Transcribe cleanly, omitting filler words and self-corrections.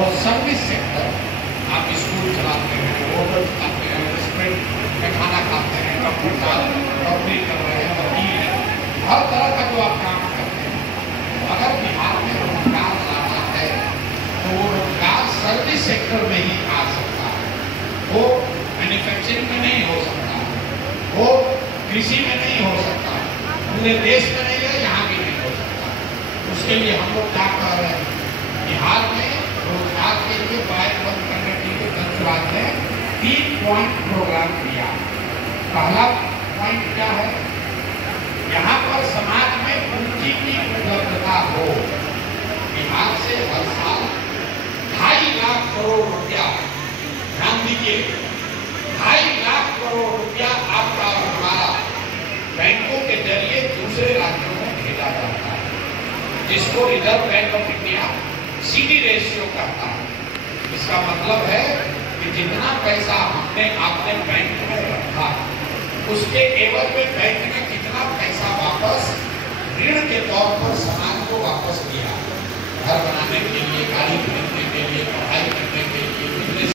और service sector, आप school चलाते हैं, होटल चलाते हैं, रेस्टोरेंट में खाना खाते हैं, कंप्यूटर नौकरी कर रहे हैं, वकील हैं, हर तरह का जो आप काम करते हैं, अगर बिहार में रोजगार लाना है तो वो रोजगार सर्विस सेक्टर में ही आ सकता है। वो मैन्युफैक्चरिंग में नहीं हो सकता, वो कृषि में नहीं हो सकता, पूरे देश में नहीं है, यहाँ भी नहीं हो सकता। उसके लिए हम लोग क्या कर रहे हैं, बिहार में रोजगार के लिए बाइक बंद करने के लिए धनराज ने 3 पॉइंट प्रोग्राम किया। पहला पॉइंट क्या है, यहाँ पर समाज में पूंजी की उपलब्धता हो। बिहार से हर साल 2.5 लाख करोड़ रुपया, ध्यान दीजिए, 2.5 लाख करोड़ रुपया आपका और हमारा बैंकों के जरिए दूसरे राज्यों में भेजा जाता है, जिसको reserve bank of India CD ratio कहता है। इसका मतलब है कि जितना पैसा हमने आपने बैंक में रखा, उसके एवज में बैंक ने कितना पैसा वापस ऋण के तौर पर समाज को वापस